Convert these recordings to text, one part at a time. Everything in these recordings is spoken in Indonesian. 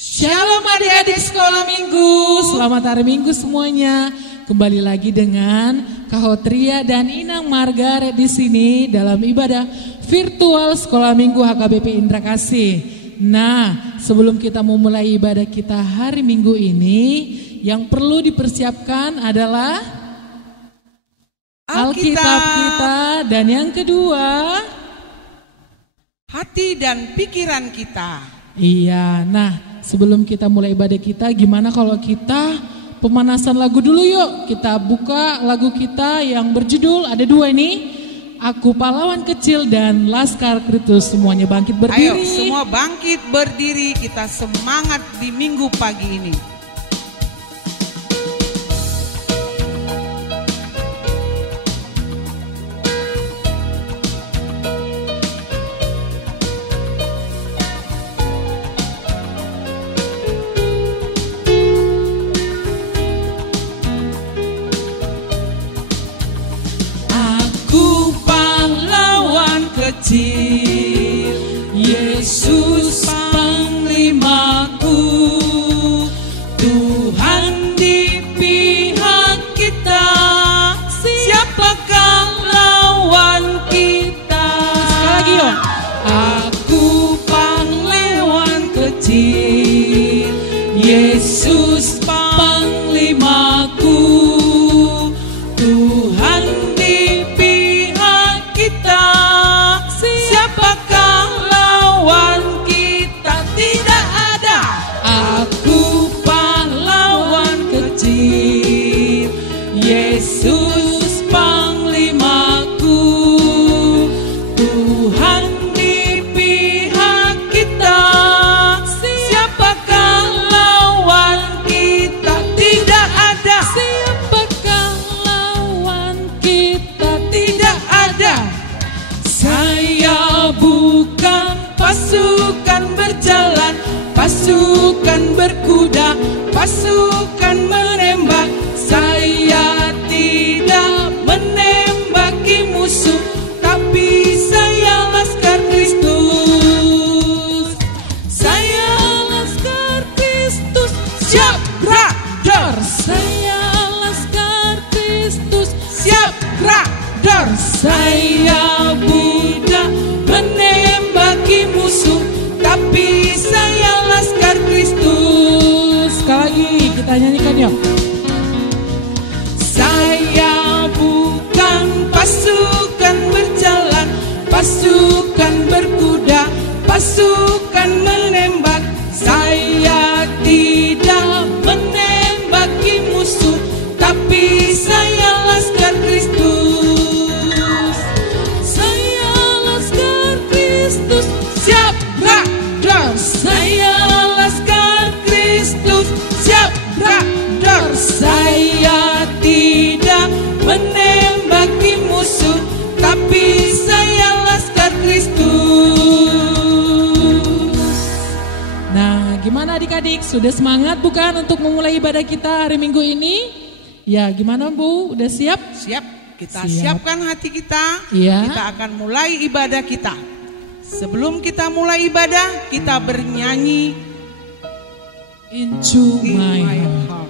Shalom adik-adik sekolah minggu, selamat hari minggu semuanya. Kembali lagi dengan Kak Hotria dan Inang Margaret di sini dalam ibadah virtual sekolah minggu HKBP Indra Kasih. Nah, sebelum kita memulai ibadah kita hari minggu ini, yang perlu dipersiapkan adalah Alkitab kita, dan yang kedua hati dan pikiran kita. Iya, nah sebelum kita mulai ibadah kita, gimana kalau kita pemanasan lagu dulu yuk. Kita buka lagu kita yang berjudul, ada dua ini, Aku Pahlawan Kecil dan Laskar Kristus. Semuanya bangkit berdiri. Ayo semua bangkit berdiri, kita semangat di minggu pagi ini. Yesus Panglimaku, Tuhan di pihak kita, siapakah lawan kita? Sekali lagi yuk. Aku pahlawan kecil, Yesus Panglimaku, Tuhan di pihak kita, siapakah lawan kita? Tidak ada. Aku pahlawan kecil, Yesus Panglimaku, Tuhan di pihak kita, siapakah lawan kita? Tidak ada. Siapakah lawan kita? Tidak ada. Saya bukan pasukan berjalan, pasukan berkuda, pasukan menembak. Saya tidak menembaki musuh, tapi saya Laskar Kristus. Saya Laskar Kristus, siap radar. Saya Laskar Kristus, siap radar. Saya budak menembaki musuh, tapi saya Laskar Kristus. Sekali lagi kita nyanyikan yuk. Saya bukan pasukan berjalan, pasukan berkuda, pasukan menembak. Saya tidak menembaki musuh, tapi saya Laskar Kristus. Saya Laskar Kristus, siap radar. Saya Laskar Kristus, siap radar. Saya tidak menembaki musuh, tapi saya Laskar Kristus. Nah, gimana adik-adik? Sudah semangat bukan untuk memulai ibadah kita hari Minggu ini? Ya, gimana Bu? Udah siap? Siap. Kita siapkan hati kita. Iya. Kita akan mulai ibadah kita. Sebelum kita mulai ibadah, kita bernyanyi Into my heart. heart.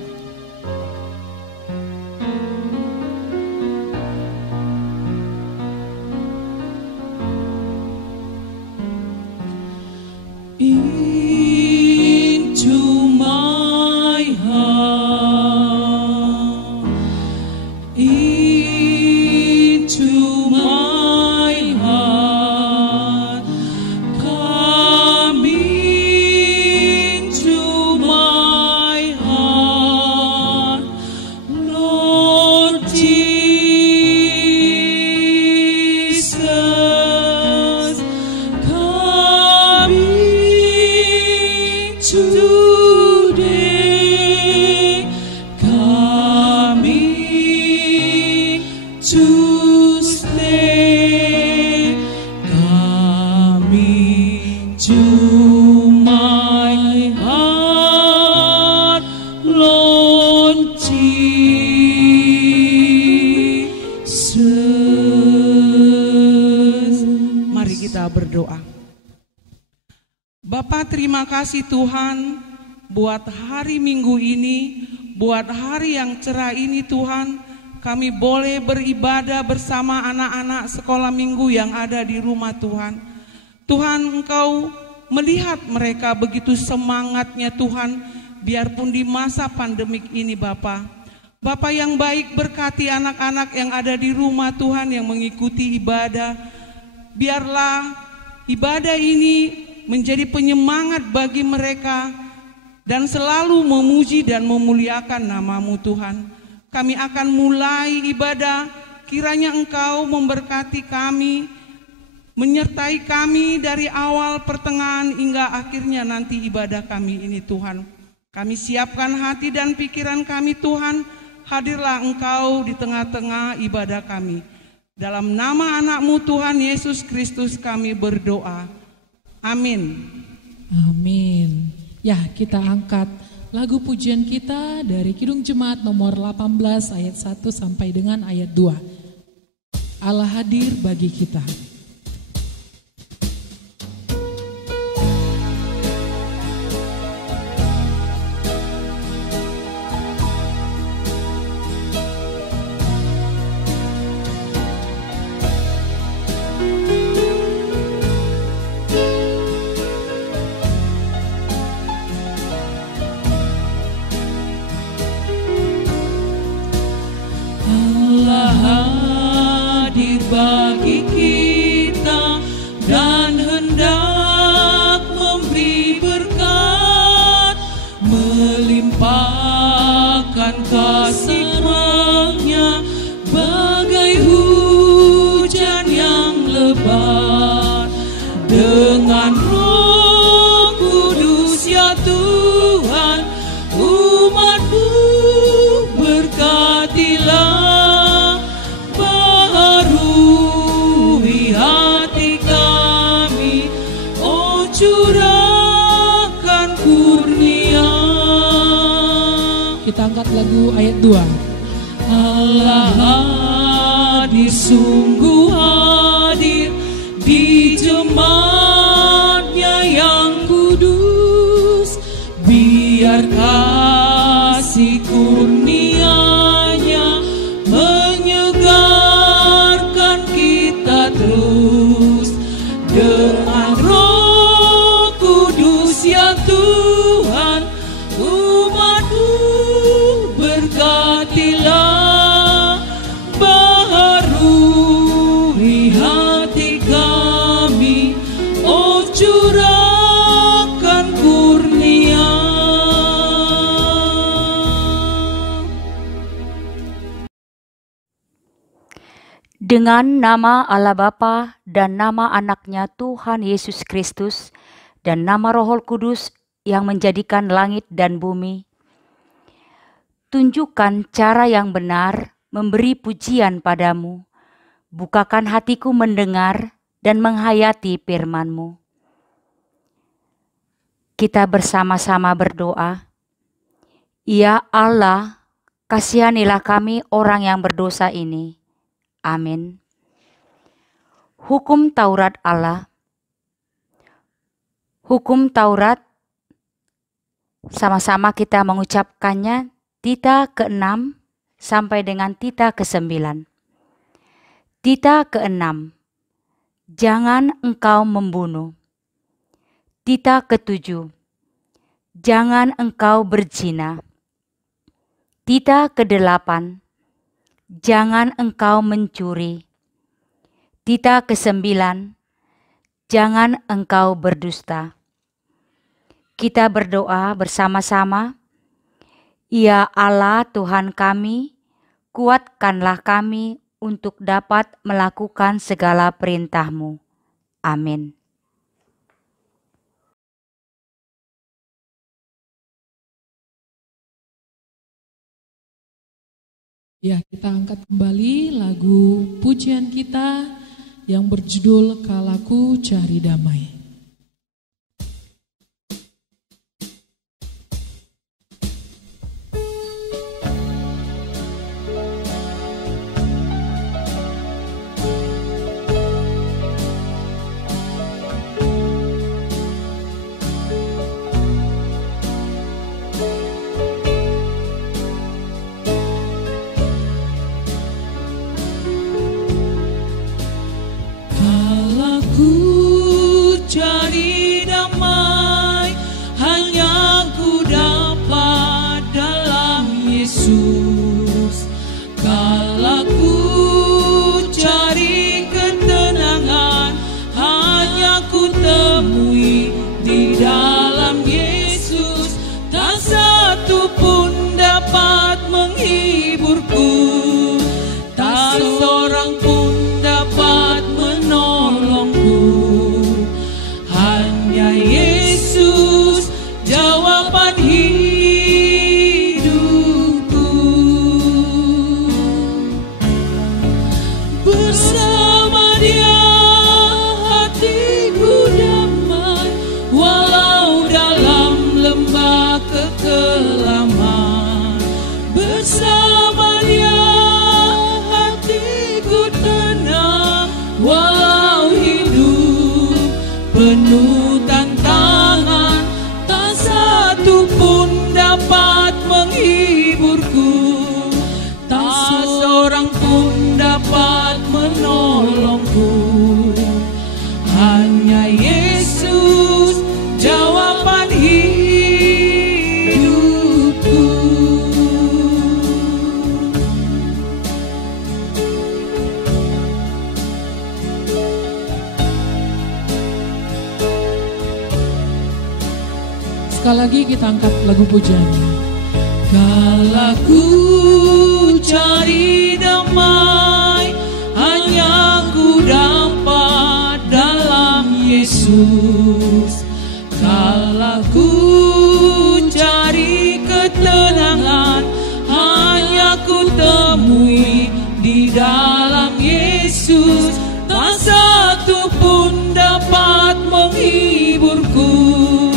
Into my heart, into my heart, come into my heart, Lord Jesus, come today, coming to stay, coming to my heart, Lord Jesus. Mari kita berdoa. Bapa, terima kasih Tuhan, buat hari Minggu ini, buat hari yang cerah ini Tuhan, kami boleh beribadah bersama anak-anak sekolah minggu yang ada di rumah Tuhan. Tuhan, Engkau melihat mereka begitu semangatnya Tuhan, biarpun di masa pandemik ini Bapa. Bapa yang baik, berkati anak-anak yang ada di rumah Tuhan yang mengikuti ibadah. Biarlah ibadah ini menjadi penyemangat bagi mereka dan selalu memuji dan memuliakan nama-Mu Tuhan. Kami akan mulai ibadah, kiranya Engkau memberkati kami, menyertai kami dari awal, pertengahan hingga akhirnya nanti ibadah kami ini Tuhan. Kami siapkan hati dan pikiran kami Tuhan, hadirlah Engkau di tengah-tengah ibadah kami. Dalam nama anak-Mu Tuhan Yesus Kristus kami berdoa. Amin. Amin. Ya, kita angkat lagu pujian kita dari Kidung Jemaat nomor 18 ayat 1 sampai dengan ayat 2. Allah hadir bagi kita. Bagi kita dan hendak memberi berkat, melimpahkan kasih-Nya bagai hujan yang lebat. Dengan Roh Kudus ya Tuhan, umat-Mu berkatilah. Curahkan kurnia. Kita angkat lagu ayat 2. Allah hadir, sungguh hadir di jemaat-Nya yang kudus. Biar kasih kurnia-Nya menyegarkan kita terus. Dengan Roh Kudus ya Tuhan, umat-Mu berkatilah. Baharui hati kami, oh curahkan kurnia. Dengan nama Allah Bapa dan nama Anaknya Tuhan Yesus Kristus dan nama Roh Kudus yang menjadikan langit dan bumi, tunjukkan cara yang benar memberi pujian padamu. Bukakan hatiku mendengar dan menghayati firman-Mu. Kita bersama-sama berdoa. Ya Allah, kasihanilah kami orang yang berdosa ini. Amin. Hukum Taurat Allah. Hukum Taurat, sama-sama kita mengucapkannya tita ke-6 sampai dengan tita ke-9. Tita ke-6, jangan engkau membunuh. Tita ke-7, jangan engkau berzina. Tita ke-8, jangan engkau mencuri. Tita ke-9, jangan engkau berdusta. Kita berdoa bersama-sama. Ya Allah Tuhan kami, kuatkanlah kami untuk dapat melakukan segala perintah-Mu. Amin. Ya, kita angkat kembali lagu pujian kita yang berjudul Kalaku Cari Damai. sekali lagi kita angkat lagu pujiannya. Kala ku cari damai, hanya ku dapat dalam Yesus. Kala ku cari ketenangan, hanya ku temui di dalam Yesus. Tak satu pun dapat menghiburku,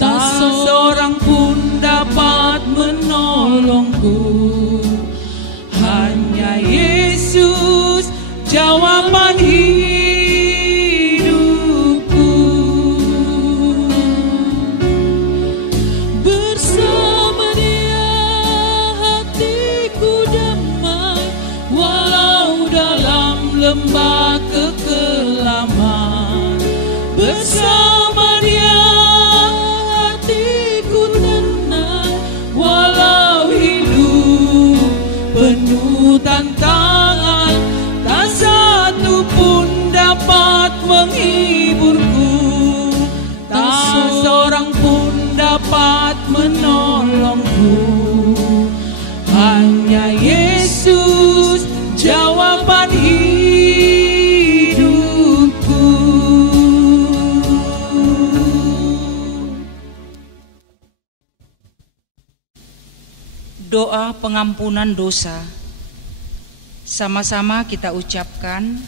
tak seorang pun dapat menolongku. Hanya Yesus jawaban hidupku. Bersama Dia hatiku damai, walau dalam lembah kekelaman. Bersama Dia hatiku tenang, walau hidup penuh tantangan. Tak satu pun dapat menghiburku, tak seorang pun dapat menolongku. Hanya Yesus jawaban hidupku. Doa pengampunan dosa. Sama-sama kita ucapkan,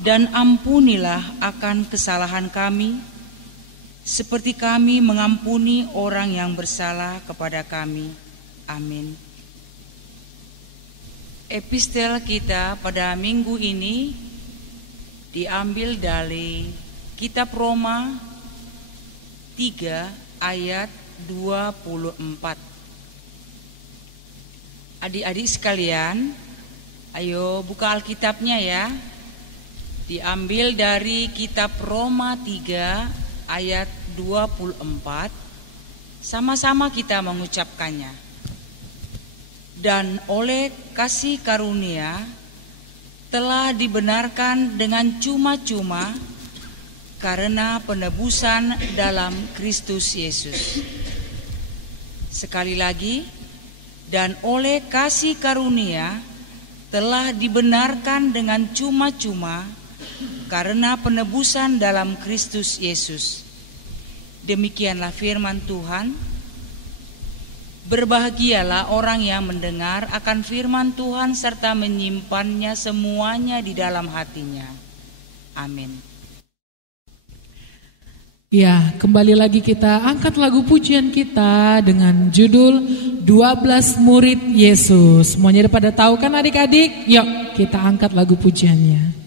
dan ampunilah akan kesalahan kami, seperti kami mengampuni orang yang bersalah kepada kami. Amin. Epistel kita pada minggu ini diambil dari kitab Roma 3 ayat 24. Adik-adik sekalian, ayo buka Alkitabnya ya. Diambil dari kitab Roma 3 ayat 24. Sama-sama kita mengucapkannya. Dan oleh kasih karunia telah dibenarkan dengan cuma-cuma karena penebusan dalam Kristus Yesus. Sekali lagi, dan oleh kasih karunia telah dibenarkan dengan cuma-cuma karena penebusan dalam Kristus Yesus. Demikianlah firman Tuhan. Berbahagialah orang yang mendengar akan firman Tuhan serta menyimpannya semuanya di dalam hatinya. Amin. Ya, kembali lagi kita angkat lagu pujian kita dengan judul 12 Murid Yesus. Semuanya pada tahu kan adik-adik? Yuk kita angkat lagu pujiannya.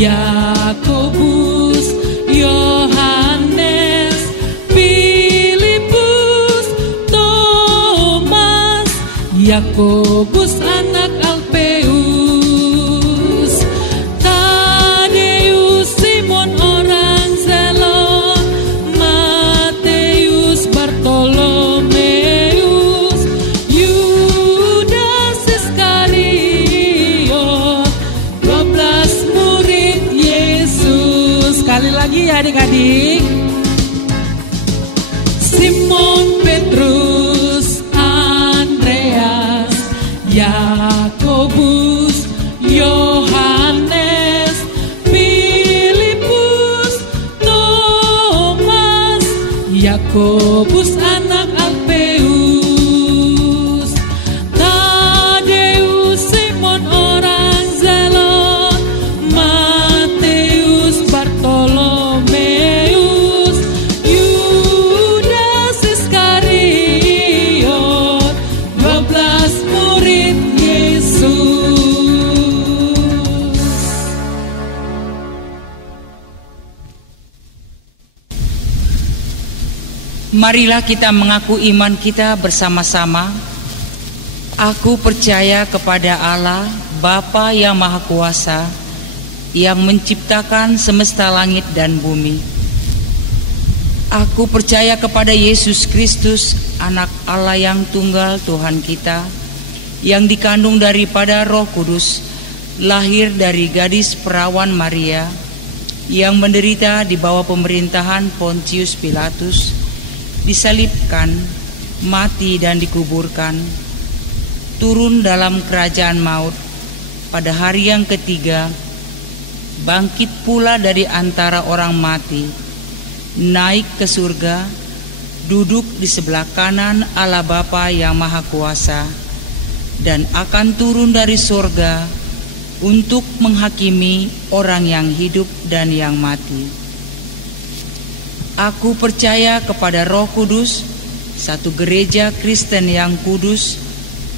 Yakobus, Yohanes, Filipus, Thomas, Yakobus anak Alpeus, Tadeus, Simon orang Zelot, Mateus, Bartolomeus, Yudas Iskariot, 12 murid Yesus. Sekali lagi ya adik-adik. Simon Petrus, Andreas, Yakobus, Yohanes, Filipus, Thomas, Yakobus anak Alpeus, Tadeus, Simon orang Zelot, Mateus, Bartolomeus, Yudas Iskariot, 12 murid Yesus. Marilah kita mengaku iman kita bersama-sama. Aku percaya kepada Allah, Bapa yang Maha Kuasa, yang menciptakan semesta langit dan bumi. Aku percaya kepada Yesus Kristus, Anak Allah yang tunggal Tuhan kita, yang dikandung daripada Roh Kudus, lahir dari gadis perawan Maria, yang menderita di bawah pemerintahan Pontius Pilatus, disalibkan, mati dan dikuburkan, turun dalam kerajaan maut, pada hari yang ketiga bangkit pula dari antara orang mati, naik ke surga, duduk di sebelah kanan Allah Bapa yang Maha Kuasa, dan akan turun dari surga untuk menghakimi orang yang hidup dan yang mati. Aku percaya kepada Roh Kudus, satu gereja Kristen yang kudus,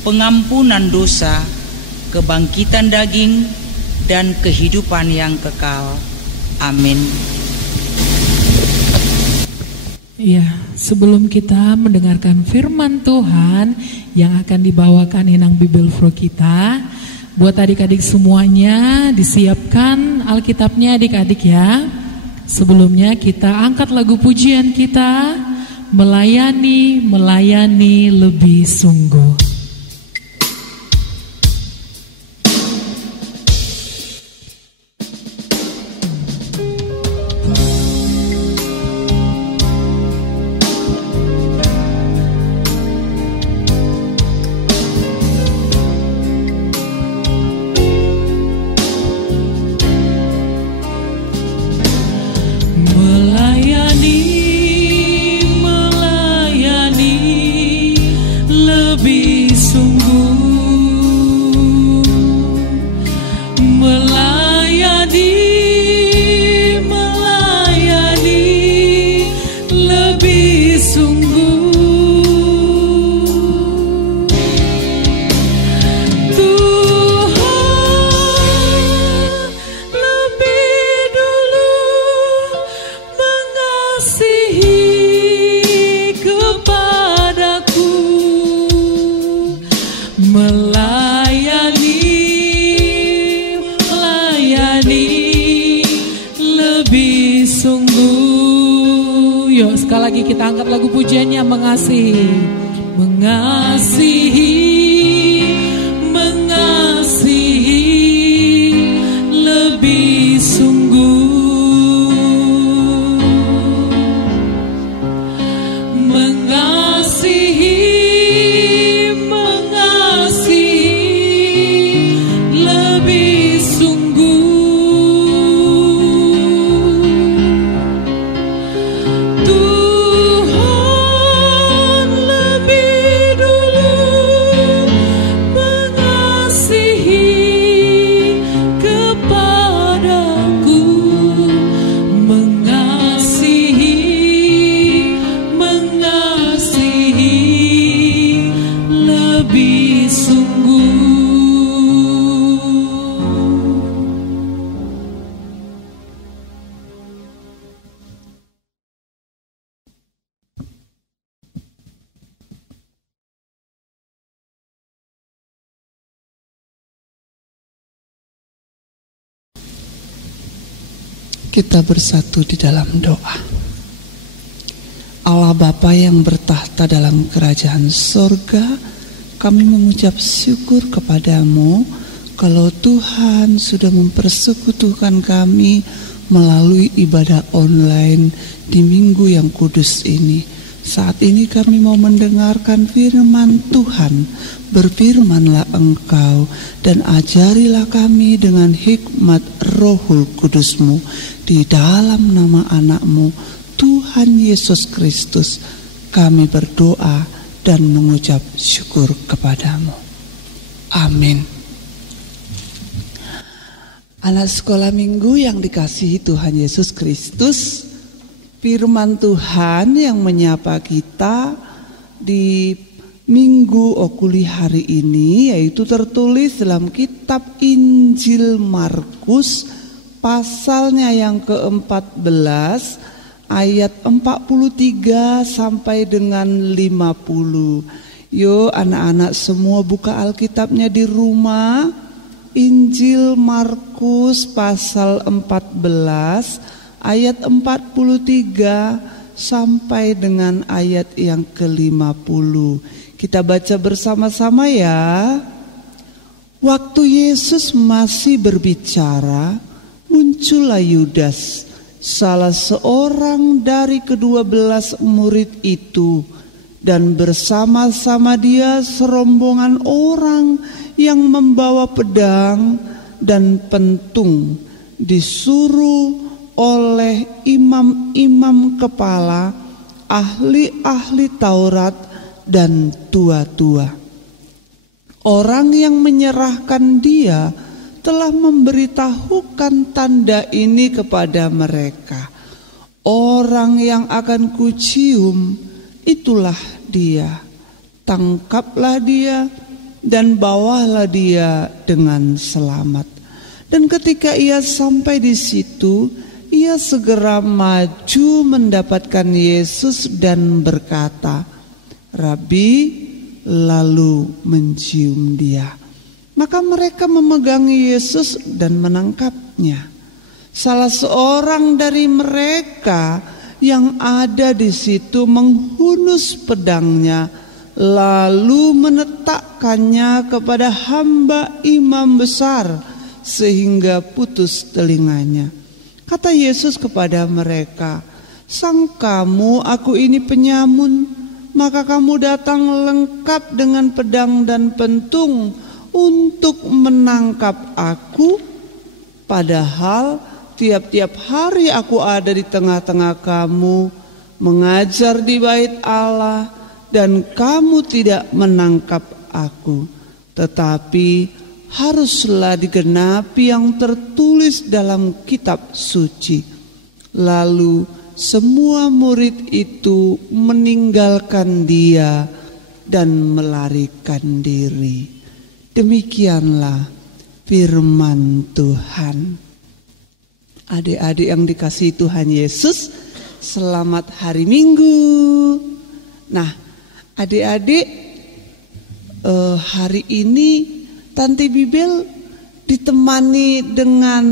pengampunan dosa, kebangkitan daging, dan kehidupan yang kekal. Amin. Ya, sebelum kita mendengarkan firman Tuhan yang akan dibawakan Inang Bibelfro kita, buat adik-adik semuanya disiapkan Alkitabnya adik-adik ya. Sebelumnya kita angkat lagu pujian kita, melayani lebih sungguh. Kita angkat lagu pujiannya, mengasihi, lebih sungguh, mengasihi lebih sungguh. Kita bersatu di dalam doa. Allah Bapa yang bertahta dalam kerajaan sorga, kami mengucap syukur kepadamu kalau Tuhan sudah mempersekutukan kami melalui ibadah online di minggu yang kudus ini. Saat ini kami mau mendengarkan firman Tuhan. Berfirmanlah Engkau dan ajarilah kami dengan hikmat Rohul Kudus-Mu. Di dalam nama anak-Mu Tuhan Yesus Kristus kami berdoa dan mengucap syukur kepadamu. Amin. Anak sekolah minggu yang dikasihi Tuhan Yesus Kristus, firman Tuhan yang menyapa kita di Minggu Okuli hari ini yaitu tertulis dalam kitab Injil Markus pasalnya yang ke-14 ayat 43 sampai dengan 50. Yuk anak-anak semua buka Alkitabnya di rumah. Injil Markus pasal 14 ayat 43 sampai dengan ayat yang ke-50. Kita baca bersama-sama ya. Waktu Yesus masih berbicara, muncullah Yudas, salah seorang dari ke-12 murid itu, dan bersama-sama dia serombongan orang yang membawa pedang dan pentung, disuruh oleh imam-imam kepala, ahli-ahli Taurat dan tua-tua. Orang yang menyerahkan dia telah memberitahukan tanda ini kepada mereka. Orang yang akan kucium, itulah dia. Tangkaplah dia dan bawalah dia dengan selamat. Dan ketika ia sampai di situ, ia segera maju mendapatkan Yesus dan berkata, "Rabi," lalu mencium dia. Maka mereka memegangi Yesus dan menangkapnya. Salah seorang dari mereka yang ada di situ menghunus pedangnya, lalu menetakkannya kepada hamba imam besar sehingga putus telinganya. Kata Yesus kepada mereka, "Sangkamu aku ini penyamun, maka kamu datang lengkap dengan pedang dan pentung untuk menangkap aku? Padahal tiap-tiap hari aku ada di tengah-tengah kamu, mengajar di bait Allah, dan kamu tidak menangkap aku. Tetapi haruslah digenapi yang tertulis dalam kitab suci." Lalu semua murid itu meninggalkan dia dan melarikan diri. Demikianlah firman Tuhan. Adik-adik yang dikasihi Tuhan Yesus, selamat hari Minggu. Nah, adik-adik, hari ini Tante Bibel ditemani dengan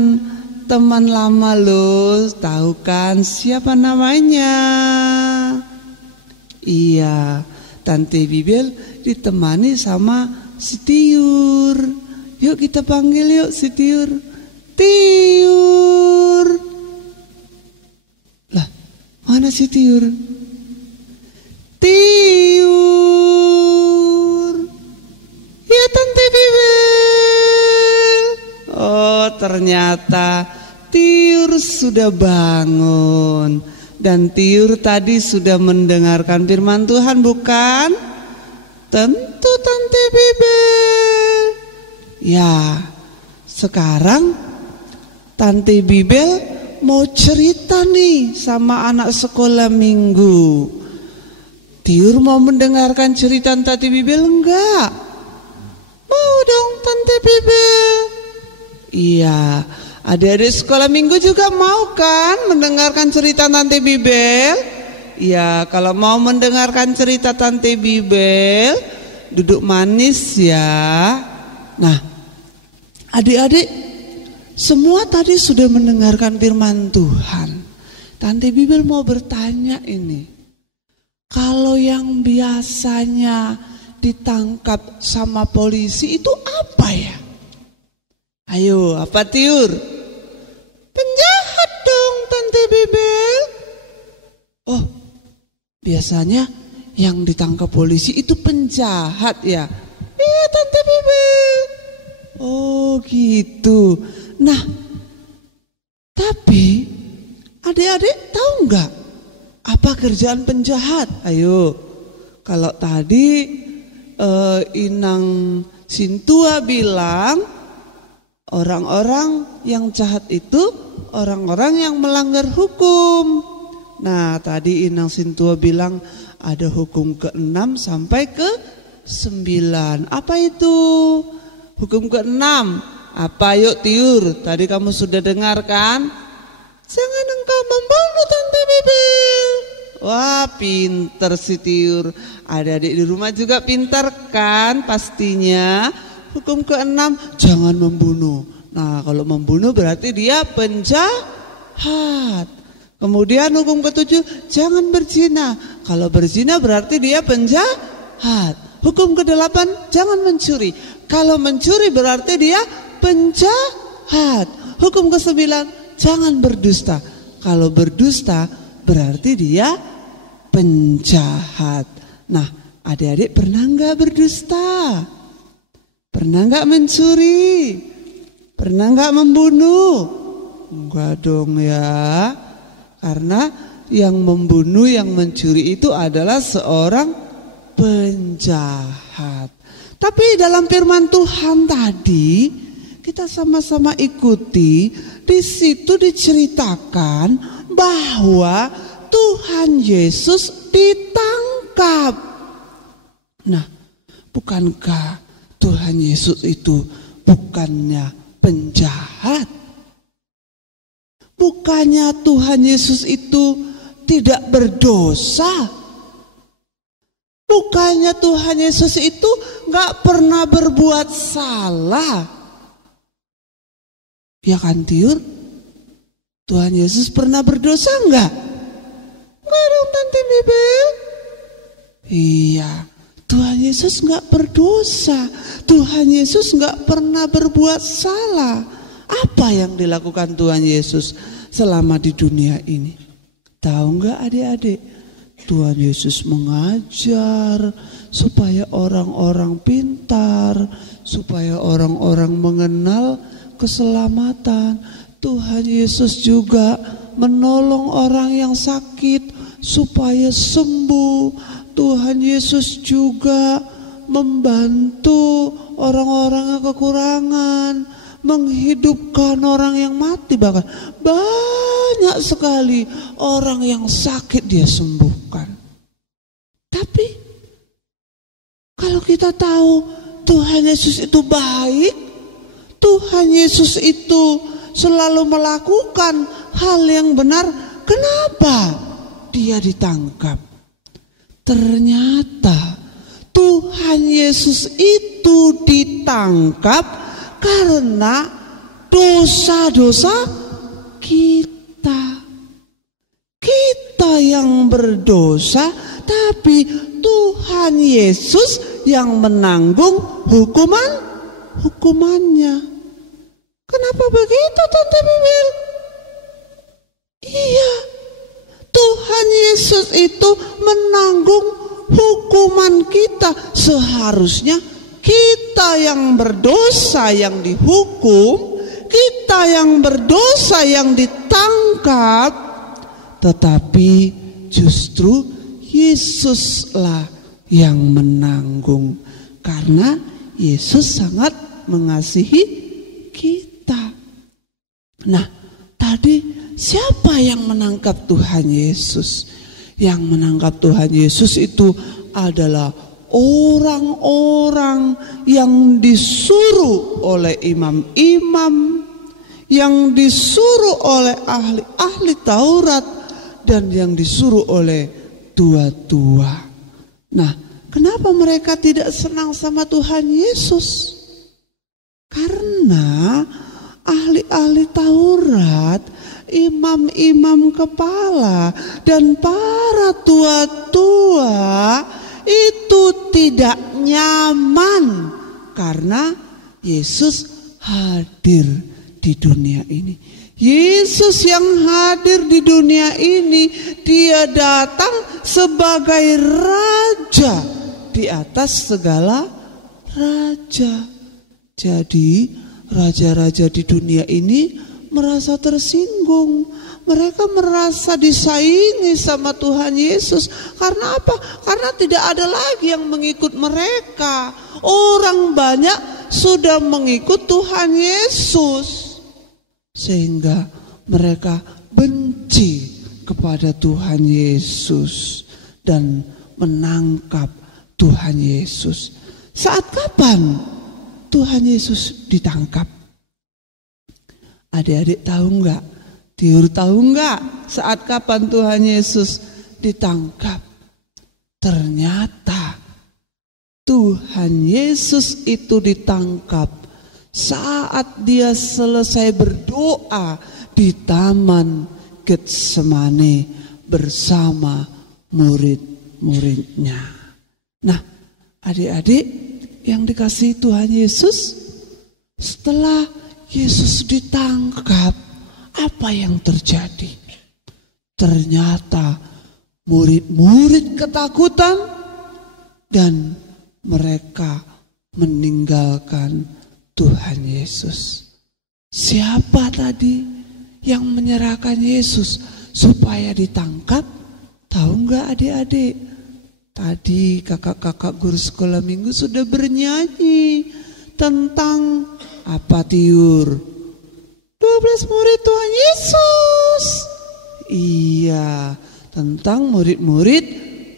teman lama loh. Tahu kan siapa namanya? Iya, Tante Bibel ditemani sama si Tiur. Yuk kita panggil yuk si Tiur. Tiur. Lah, mana si Tiur? Tiur. Ya Tante Bibel. Oh, ternyata Tiur sudah bangun. Dan Tiur tadi sudah mendengarkan firman Tuhan, bukan? Tentu Tante Bibel. Ya, sekarang Tante Bibel mau cerita nih sama anak sekolah minggu. Tiur mau mendengarkan cerita Tante Bibel enggak? Mau dong Tante Bibel. Iya, adik-adik sekolah minggu juga mau kan mendengarkan cerita Tante Bibel? Iya, kalau mau mendengarkan cerita Tante Bibel, duduk manis ya. Nah, adik-adik semua tadi sudah mendengarkan firman Tuhan. Tante Bibel mau bertanya ini. Kalau yang biasanya ditangkap sama polisi itu apa ya? Ayo, apa Tiur? Penjahat dong Tante Bibel. Oh, biasanya yang ditangkap polisi itu penjahat ya? Iya Tante Bibel. Oh gitu. Nah, tapi adik-adik tahu nggak apa kerjaan penjahat? Ayo, kalau tadi Inang Sintua bilang orang-orang yang jahat itu orang-orang yang melanggar hukum. Nah, tadi Inang Sintua bilang ada hukum ke-6 sampai ke-9. Apa itu? Hukum ke-6 apa? Yuk Tiur, tadi kamu sudah dengar kan? Jangan menangkap, membunuh Tante Bibel. Wah, pinter si Tiur. Adik-adik di rumah juga pintar kan pastinya. Hukum ke-6, jangan membunuh. Nah, kalau membunuh berarti dia penjahat. Kemudian hukum ke-7, jangan berzina. Kalau berzina berarti dia penjahat. Hukum ke-8, jangan mencuri. Kalau mencuri berarti dia penjahat. Hukum ke-9, jangan berdusta. Kalau berdusta berarti dia penjahat. Nah, adik-adik pernah enggak berdusta? Pernah enggak mencuri? Pernah enggak membunuh? Enggak dong ya. Karena yang membunuh, yang mencuri itu adalah seorang penjahat. Tapi dalam firman Tuhan tadi kita sama-sama ikuti, di situ diceritakan bahwa Tuhan Yesus ditangkap. Nah, bukankah Tuhan Yesus itu bukannya penjahat? Bukannya Tuhan Yesus itu tidak berdosa? Bukannya Tuhan Yesus itu gak pernah berbuat salah? Ya kan Tiur? Tuhan Yesus pernah berdosa enggak? Enggak dong Tante Bibel. Iya, Tuhan Yesus enggak berdosa. Tuhan Yesus enggak pernah berbuat salah. Apa yang dilakukan Tuhan Yesus selama di dunia ini? Tahu enggak adik-adik? Tuhan Yesus mengajar supaya orang-orang pintar, supaya orang-orang mengenal keselamatan. Tuhan Yesus juga menolong orang yang sakit supaya sembuh. Tuhan Yesus juga membantu orang-orang yang kekurangan, menghidupkan orang yang mati. Bahkan banyak sekali orang yang sakit dia sembuhkan. Tapi kalau kita tahu Tuhan Yesus itu baik, Tuhan Yesus itu selalu melakukan hal yang benar, kenapa dia ditangkap? Ternyata Tuhan Yesus itu ditangkap karena dosa-dosa kita. Kita yang berdosa, tapi Tuhan Yesus yang menanggung hukumannya. Kenapa begitu Tante Bibel? Iya, Tuhan Yesus itu menanggung hukuman kita. Seharusnya kita yang berdosa yang dihukum, kita yang berdosa yang ditangkap, tetapi justru Yesuslah yang menanggung, karena Yesus sangat mengasihi kita. Nah, tadi siapa yang menangkap Tuhan Yesus? Yang menangkap Tuhan Yesus itu adalah orang-orang yang disuruh oleh imam-imam, yang disuruh oleh ahli-ahli Taurat, dan yang disuruh oleh tua-tua. Nah, kenapa mereka tidak senang sama Tuhan Yesus? Karena ahli-ahli Taurat, imam-imam kepala, dan para tua-tua itu tidak nyaman karena Yesus hadir di dunia ini. Yesus yang hadir di dunia ini, dia datang sebagai raja di atas segala raja. Jadi raja-raja di dunia ini merasa tersinggung. Mereka merasa disaingi sama Tuhan Yesus. Karena apa? Karena tidak ada lagi yang mengikut mereka. Orang banyak sudah mengikut Tuhan Yesus. Sehingga mereka benci kepada Tuhan Yesus dan menangkap Tuhan Yesus. Saat kapan Tuhan Yesus ditangkap? Adik-adik tahu enggak? Tiur tahu enggak saat kapan Tuhan Yesus ditangkap? Ternyata Tuhan Yesus itu ditangkap saat dia selesai berdoa di Taman Getsemane bersama murid-muridnya. Nah, adik-adik yang dikasihi Tuhan Yesus, setelah Yesus ditangkap, apa yang terjadi? Ternyata murid-murid ketakutan dan mereka meninggalkan Tuhan Yesus. Siapa tadi yang menyerahkan Yesus supaya ditangkap? Tahu enggak adik-adik? Tadi kakak-kakak guru sekolah minggu sudah bernyanyi tentang apa Tiur? 12 murid Tuhan Yesus. Iya, tentang murid-murid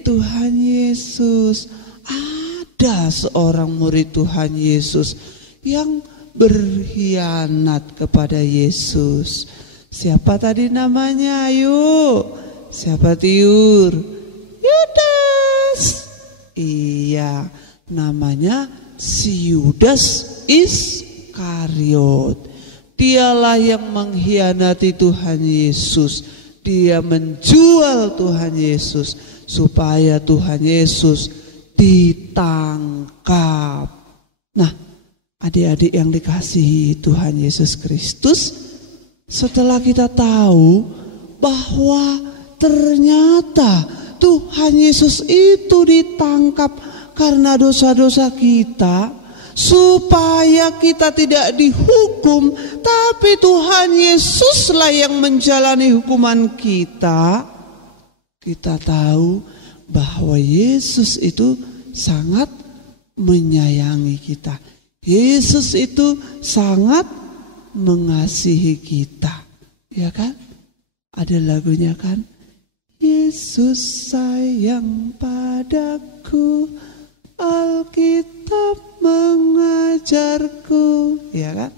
Tuhan Yesus. Ada seorang murid Tuhan Yesus yang berkhianat kepada Yesus. Siapa tadi namanya? Ayo, siapa Tiur? Yudas. Iya, namanya si Yudas Iskariot. Dialah yang mengkhianati Tuhan Yesus. Dia menjual Tuhan Yesus supaya Tuhan Yesus ditangkap. Nah, adik-adik yang dikasihi Tuhan Yesus Kristus, setelah kita tahu bahwa ternyata Tuhan Yesus itu ditangkap karena dosa-dosa kita, supaya kita tidak dihukum, tapi Tuhan Yesuslah yang menjalani hukuman kita. Kita tahu bahwa Yesus itu sangat menyayangi kita. Yesus itu sangat mengasihi kita. Ya kan? Ada lagunya kan? Yesus sayang padaku, Alkitab mengajarku. Ya kan?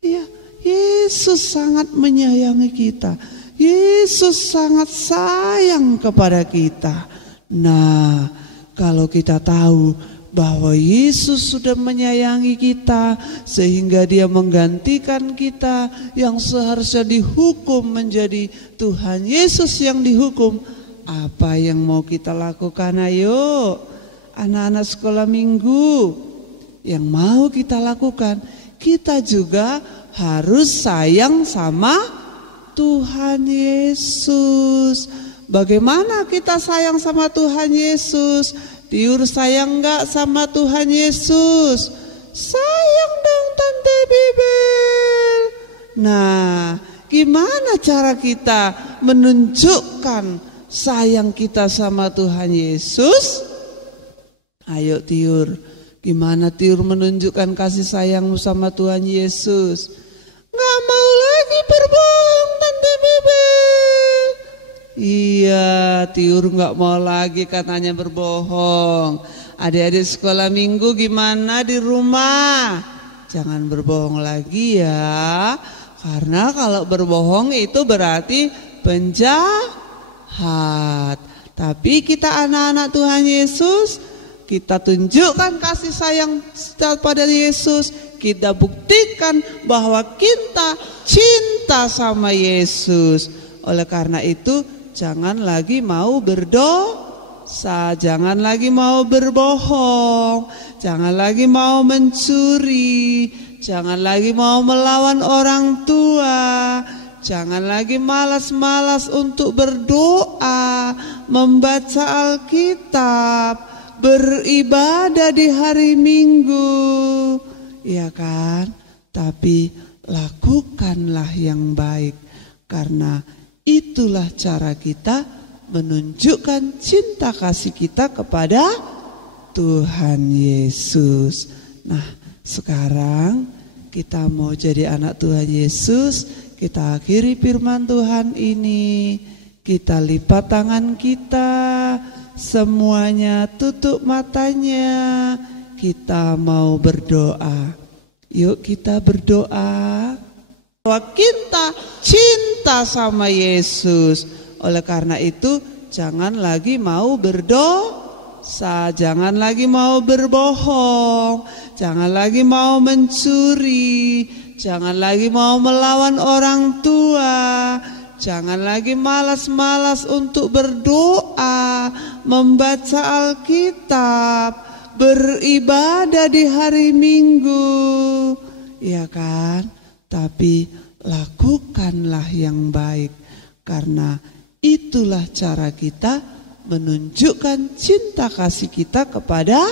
Iya, Yesus sangat menyayangi kita. Yesus sangat sayang kepada kita. Nah, kalau kita tahu bahwa Yesus sudah menyayangi kita sehingga dia menggantikan kita yang seharusnya dihukum menjadi Tuhan Yesus yang dihukum, apa yang mau kita lakukan? Ayo anak-anak sekolah minggu, yang mau kita lakukan, kita juga harus sayang sama Tuhan Yesus. Bagaimana kita sayang sama Tuhan Yesus? Tiur sayang enggak sama Tuhan Yesus? Sayang dong Tante Bibel. Nah, gimana cara kita menunjukkan sayang kita sama Tuhan Yesus? Ayo Tiur, gimana Tiur menunjukkan kasih sayangmu sama Tuhan Yesus? Nggak mau lagi berbohong Tante Bibel. Iya, Tiur nggak mau lagi katanya berbohong. Adik-adik sekolah minggu gimana di rumah? Jangan berbohong lagi ya. Karena kalau berbohong itu berarti penjahat. Tapi kita anak-anak Tuhan Yesus, kita tunjukkan kasih sayang pada Yesus. Kita buktikan bahwa kita cinta sama Yesus. Oleh karena itu, jangan lagi mau berdosa, jangan lagi mau berbohong, jangan lagi mau mencuri, jangan lagi mau melawan orang tua, jangan lagi malas-malas untuk berdoa, membaca Alkitab, beribadah di hari Minggu, ya kan? Tapi lakukanlah yang baik, karena itulah cara kita menunjukkan cinta kasih kita kepada Tuhan Yesus. Nah, sekarang kita mau jadi anak Tuhan Yesus. Kita akhiri firman Tuhan ini. Kita lipat tangan kita, semuanya tutup matanya. Kita mau berdoa. Yuk kita berdoa bahwa kita cinta cinta sama Yesus. Oleh karena itu jangan lagi mau berdosa, jangan lagi mau berbohong, jangan lagi mau mencuri, jangan lagi mau melawan orang tua, jangan lagi malas-malas untuk berdoa, membaca Alkitab, beribadah di hari Minggu, ya kan? Tapi lakukanlah yang baik, karena itulah cara kita menunjukkan cinta kasih kita kepada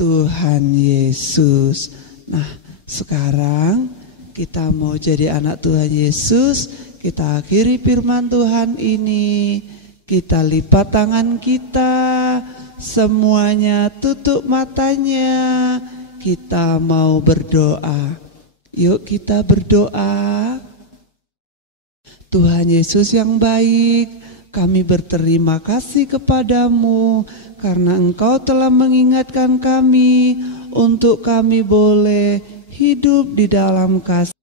Tuhan Yesus. Nah, sekarang kita mau jadi anak Tuhan Yesus. Kita akhiri firman Tuhan ini. Kita lipat tangan kita, semuanya tutup matanya. Kita mau berdoa. Yuk kita berdoa. Tuhan Yesus yang baik, kami berterima kasih kepadamu karena Engkau telah mengingatkan kami untuk kami boleh hidup di dalam kasih.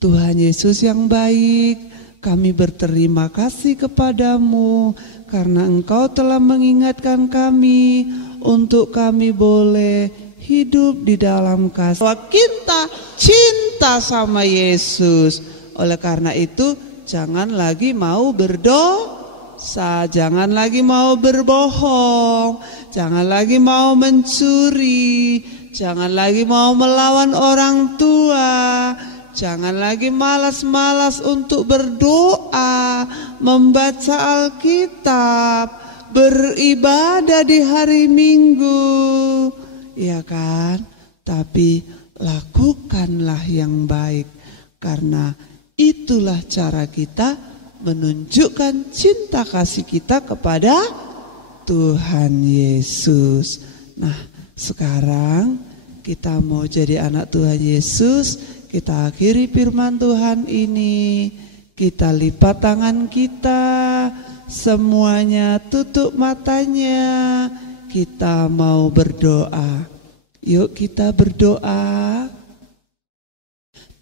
Tuhan Yesus yang baik, kami berterima kasih kepadamu karena Engkau telah mengingatkan kami untuk kami boleh hidup di dalam kasih. Kita cinta sama Yesus. Oleh karena itu jangan lagi mau berdosa, jangan lagi mau berbohong, jangan lagi mau mencuri, jangan lagi mau melawan orang tua, jangan lagi malas-malas untuk berdoa, membaca Alkitab, beribadah di hari Minggu, ya kan? Tapi lakukanlah yang baik, karena itulah cara kita menunjukkan cinta kasih kita kepada Tuhan Yesus. Nah, sekarang kita mau jadi anak Tuhan Yesus. Kita akhiri firman Tuhan ini. Kita lipat tangan kita, semuanya tutup matanya. Kita mau berdoa. Yuk kita berdoa.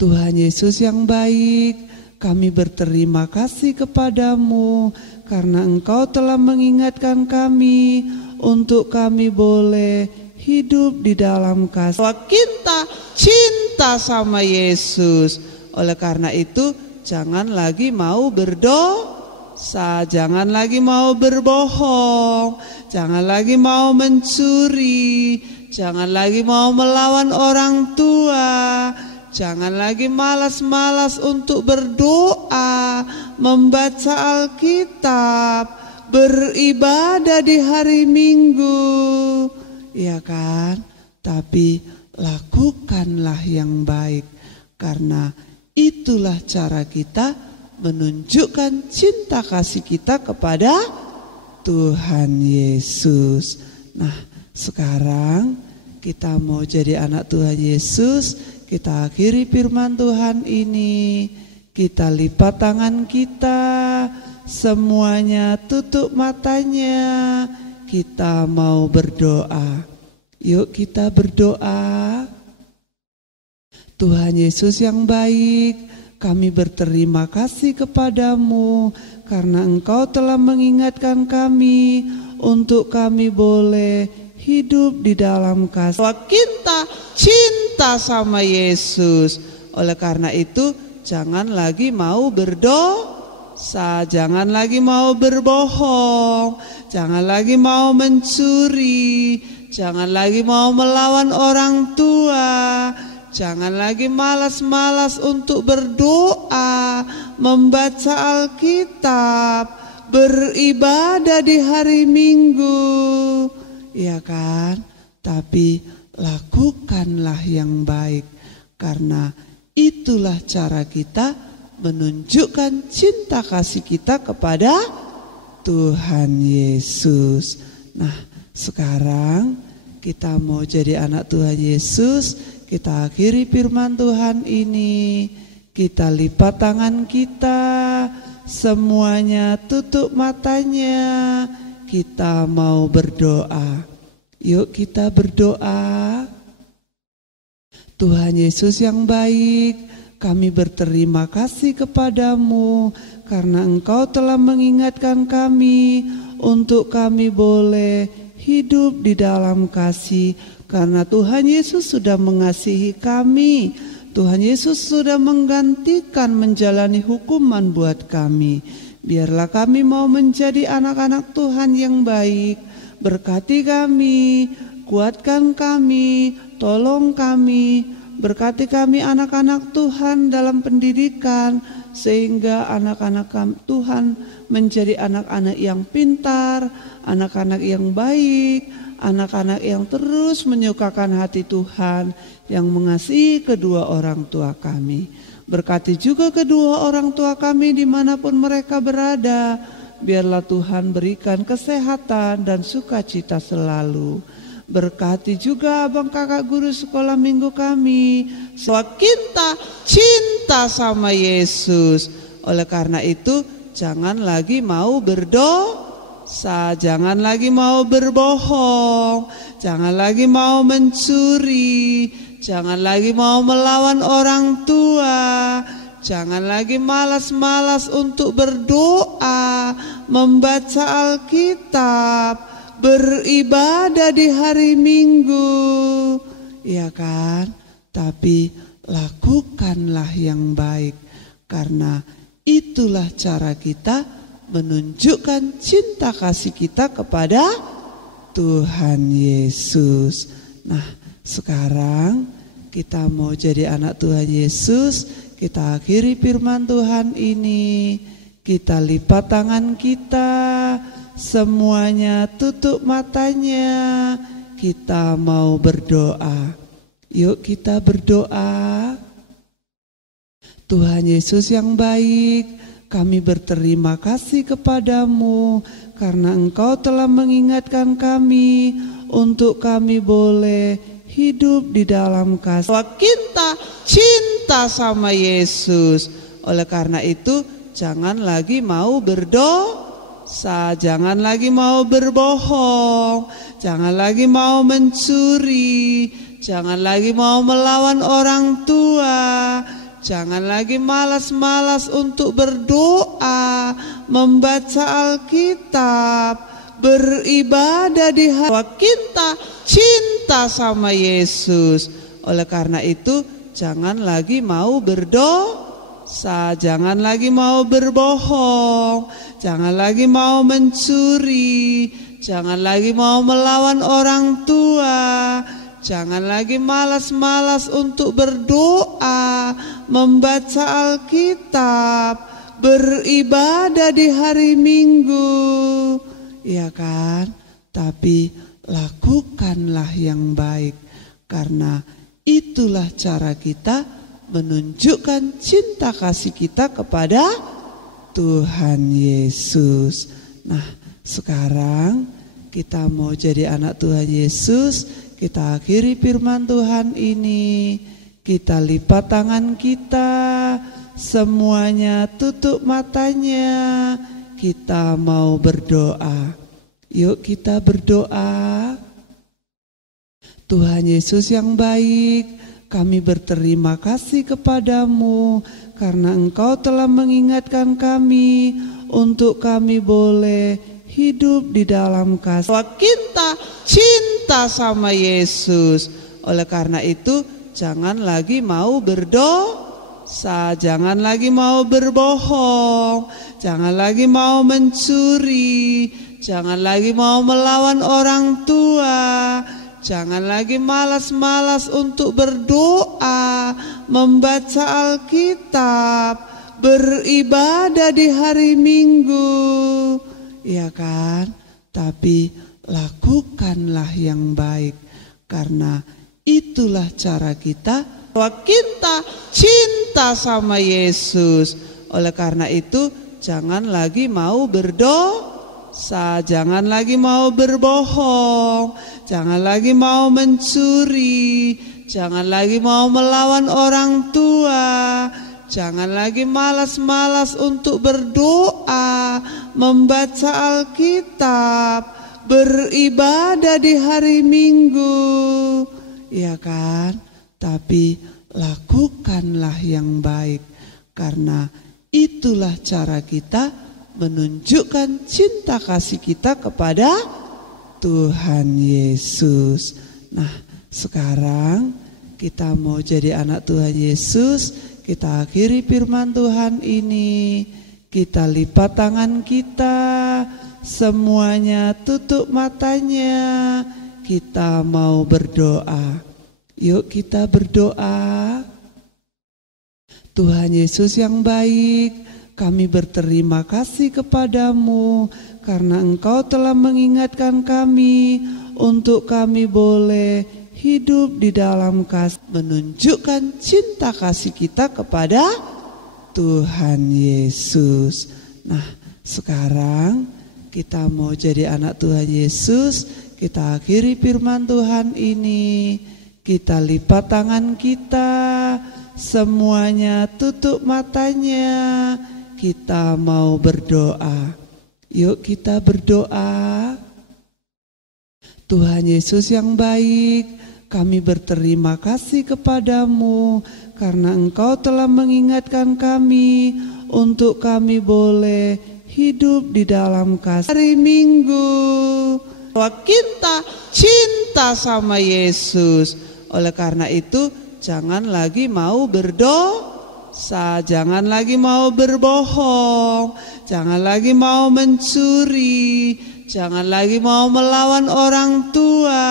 Tuhan Yesus yang baik, kami berterima kasih kepadamu karena Engkau telah mengingatkan kami untuk kami boleh hidup di dalam kasih. Kita cinta sama Yesus. Oleh karena itu jangan lagi mau berdosa, jangan lagi mau berbohong, jangan lagi mau mencuri, jangan lagi mau melawan orang tua, jangan lagi malas-malas untuk berdoa, membaca Alkitab, beribadah di hari Minggu, ya kan? Tapi lakukanlah yang baik, karena itulah cara kita menunjukkan cinta kasih kita kepada Tuhan Yesus. Nah, sekarang kita mau jadi anak Tuhan Yesus. Kita akhiri firman Tuhan ini. Kita lipat tangan kita, semuanya tutup matanya. Kita mau berdoa. Yuk kita berdoa. Tuhan Yesus yang baik, kami berterima kasih kepadamu karena Engkau telah mengingatkan kami untuk kami boleh hidup di dalam kasih. Kita cinta sama Yesus. Oleh karena itu jangan lagi mau berdosa, jangan lagi mau berbohong, jangan lagi mau mencuri, jangan lagi mau melawan orang tua, jangan lagi malas-malas untuk berdoa, membaca Alkitab, beribadah di hari Minggu, ya kan? Tapi lakukanlah yang baik, karena itulah cara kita menunjukkan cinta kasih kita kepada Tuhan Yesus. Nah, sekarang kita mau jadi anak Tuhan Yesus. Kita akhiri firman Tuhan ini. Kita lipat tangan kita, semuanya tutup matanya. Kita mau berdoa. Yuk kita berdoa. Tuhan Yesus yang baik, kami berterima kasih kepadamu karena Engkau telah mengingatkan kami untuk kami boleh hidup di dalam kasih. Karena Tuhan Yesus sudah mengasihi kami, Tuhan Yesus sudah menggantikan menjalani hukuman buat kami. Biarlah kami mau menjadi anak-anak Tuhan yang baik. Berkati kami, kuatkan kami, tolong kami, berkati kami anak-anak Tuhan dalam pendidikan, sehingga anak-anak Tuhan menjadi anak-anak yang pintar, anak-anak yang baik, anak-anak yang terus menyukakan hati Tuhan, yang mengasihi kedua orang tua kami. Berkati juga kedua orang tua kami dimanapun mereka berada. Biarlah Tuhan berikan kesehatan dan sukacita selalu. Berkati juga abang kakak guru sekolah minggu kami. Kita cinta sama Yesus. Oleh karena itu jangan lagi mau berdosa, jangan lagi mau berbohong, jangan lagi mau mencuri, jangan lagi mau melawan orang tua, jangan lagi malas-malas untuk berdoa, membaca Alkitab, beribadah di hari Minggu, ya kan? Tapi lakukanlah yang baik, karena itulah cara kita menunjukkan cinta kasih kita kepada Tuhan Yesus. Nah, sekarang kita mau jadi anak Tuhan Yesus. Kita akhiri firman Tuhan ini. Kita lipat tangan kita, semuanya tutup matanya. Kita mau berdoa. Yuk kita berdoa. Tuhan Yesus yang baik, kami berterima kasih kepadamu karena Engkau telah mengingatkan kami untuk kami boleh hidup di dalam kasih. Kita cinta sama Yesus. Oleh karena itu jangan lagi mau berdosa, jangan lagi mau berbohong, jangan lagi mau mencuri, jangan lagi mau melawan orang tua, jangan lagi malas-malas untuk berdoa, membaca Alkitab, beribadah di hari kita cinta sama Yesus. Oleh karena itu jangan lagi mau berdosa, jangan lagi mau berbohong, jangan lagi mau mencuri, jangan lagi mau melawan orang tua, jangan lagi malas-malas untuk berdoa, membaca Alkitab, beribadah di hari Minggu, ya kan? Tapi lakukanlah yang baik, karena itulah cara kita menunjukkan cinta kasih kita kepada Tuhan Yesus. Nah, sekarang kita mau jadi anak Tuhan Yesus. Kita akhiri firman Tuhan ini. Kita lipat tangan kita, semuanya tutup matanya. Kita mau berdoa. Yuk kita berdoa. Tuhan Yesus yang baik, kami berterima kasih kepadamu karena Engkau telah mengingatkan kami untuk kami boleh hidup di dalam kasih. Kita cinta sama Yesus. Oleh karena itu jangan lagi mau berdosa, jangan lagi mau berbohong, jangan lagi mau mencuri, jangan lagi mau melawan orang tua, jangan lagi malas-malas untuk berdoa, membaca Alkitab, beribadah di hari Minggu, ya kan? Tapi lakukanlah yang baik, karena itulah cara kita. Kita cinta sama Yesus. Oleh karena itu jangan lagi mau berdosa, jangan lagi mau berbohong, jangan lagi mau mencuri, jangan lagi mau melawan orang tua, jangan lagi malas-malas untuk berdoa, membaca Alkitab, beribadah di hari Minggu, ya kan? Tapi lakukanlah yang baik, karena itulah cara kita menunjukkan cinta kasih kita kepada Tuhan Yesus. Nah, sekarang kita mau jadi anak Tuhan Yesus. Kita akhiri firman Tuhan ini. Kita lipat tangan kita, semuanya tutup matanya. Kita mau berdoa. Yuk kita berdoa. Tuhan Yesus yang baik, kami berterima kasih kepadamu karena Engkau telah mengingatkan kami untuk kami boleh hidup di dalam kasih, menunjukkan cinta kasih kita kepada Tuhan Yesus. Nah, sekarang kita mau jadi anak Tuhan Yesus. Kita akhiri firman Tuhan ini. Kita lipat tangan kita, semuanya tutup matanya. Kita mau berdoa. Yuk kita berdoa. Tuhan Yesus yang baik, kami berterima kasih kepadamu karena Engkau telah mengingatkan kami untuk kami boleh hidup di dalam kasih. Hari Minggu bahwa kita cinta sama Yesus. Oleh karena itu jangan lagi mau berdosa, jangan lagi mau berbohong, jangan lagi mau mencuri, jangan lagi mau melawan orang tua.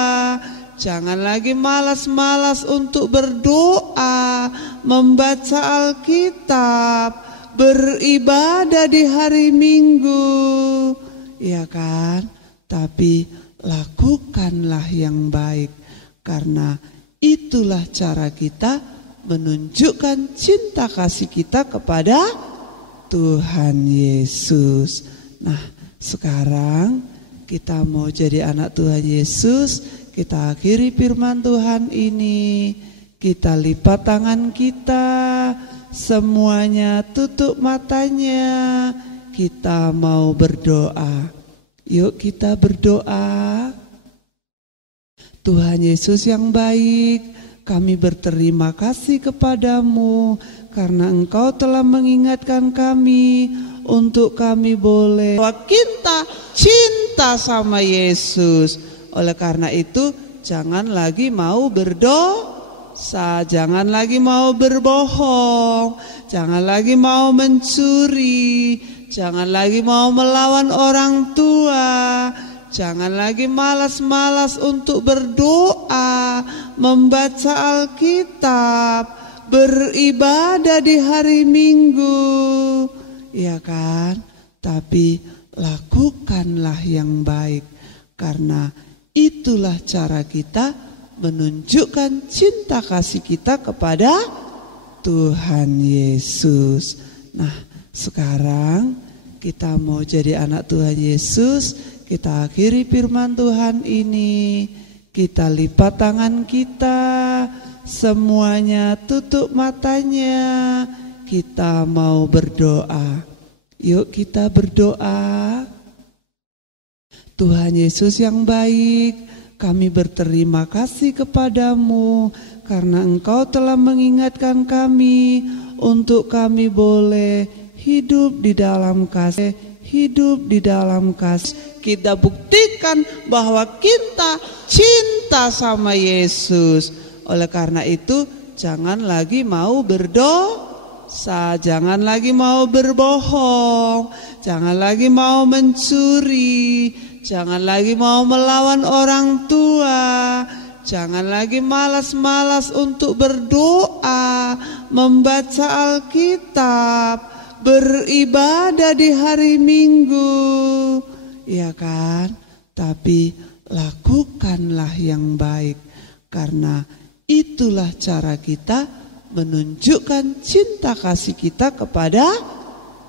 Jangan lagi malas-malas untuk berdoa, membaca Alkitab, beribadah di hari Minggu, ya kan? Tapi lakukanlah yang baik, karena itulah cara kita menunjukkan cinta kasih kita kepada Tuhan Yesus. Nah, sekarang kita mau jadi anak Tuhan Yesus. Kita akhiri firman Tuhan ini. Kita lipat tangan kita, semuanya tutup matanya. Kita mau berdoa. Yuk kita berdoa. Tuhan Yesus yang baik, kami berterima kasih kepadamu karena Engkau telah mengingatkan kami untuk kami boleh bahwa kita cinta sama Yesus. Oleh karena itu jangan lagi mau berdosa, jangan lagi mau berbohong, jangan lagi mau mencuri, jangan lagi mau melawan orang tua, jangan lagi malas-malas untuk berdoa, membaca Alkitab, beribadah di hari Minggu, ya kan? Tapi lakukanlah yang baik, karena itulah cara kita menunjukkan cinta kasih kita kepada Tuhan Yesus. Nah, sekarang kita mau jadi anak Tuhan Yesus. Kita akhiri firman Tuhan ini. Kita lipat tangan kita, semuanya tutup matanya. Kita mau berdoa. Yuk kita berdoa. Tuhan Yesus yang baik, kami berterima kasih kepadamu karena Engkau telah mengingatkan kami untuk kami boleh hidup di dalam kasih, hidup di dalam kasih. Kita buktikan bahwa kita cinta sama Yesus. Oleh karena itu jangan lagi mau berdosa, jangan lagi mau berbohong, jangan lagi mau mencuri, jangan lagi mau melawan orang tua, jangan lagi malas-malas untuk berdoa, membaca Alkitab, beribadah di hari Minggu, ya kan? Tapi lakukanlah yang baik, karena itulah cara kita menunjukkan cinta kasih kita kepada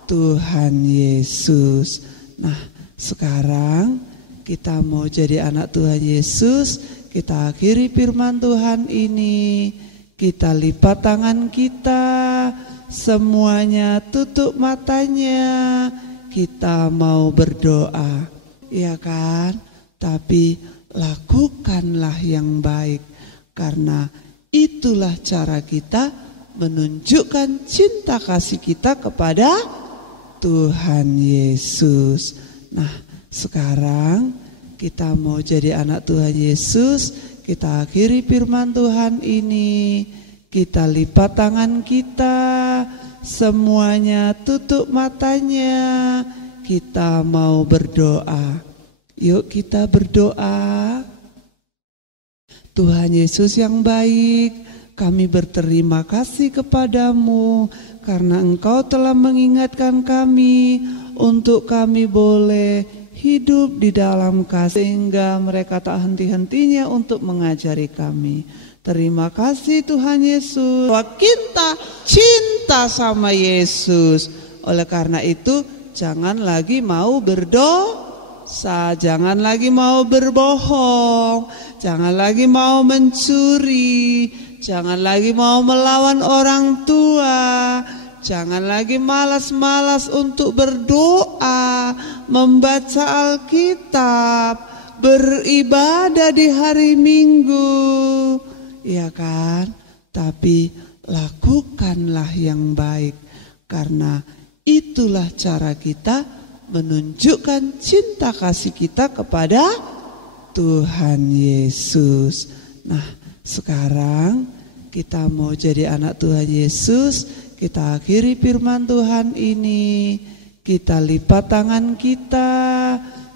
Tuhan Yesus. Nah, sekarang kita mau jadi anak Tuhan Yesus. Kita akhiri firman Tuhan ini. Kita lipat tangan kita, semuanya tutup matanya. Kita mau berdoa, ya kan? Tapi lakukanlah yang baik, karena itulah cara kita menunjukkan cinta kasih kita kepada Tuhan Yesus. Nah, sekarang kita mau jadi anak Tuhan Yesus. Kita akhiri firman Tuhan ini. Kita lipat tangan kita, semuanya tutup matanya. Kita mau berdoa. Yuk kita berdoa. Tuhan Yesus yang baik, kami berterima kasih kepadamu karena Engkau telah mengingatkan kami untuk kami boleh hidup di dalam kasih sehingga mereka tak henti-hentinya untuk mengajari kami. Terima kasih Tuhan Yesus. Kita cinta sama Yesus. Oleh karena itu jangan lagi mau berdosa, jangan lagi mau berbohong, jangan lagi mau mencuri, jangan lagi mau melawan orang tua, jangan lagi malas-malas untuk berdoa, membaca Alkitab, beribadah di hari Minggu. Ya kan? Tapi lakukanlah yang baik, karena itulah cara kita menunjukkan cinta kasih kita kepada Tuhan Yesus. Nah, sekarang kita mau jadi anak Tuhan Yesus. Kita akhiri firman Tuhan ini. Kita lipat tangan kita,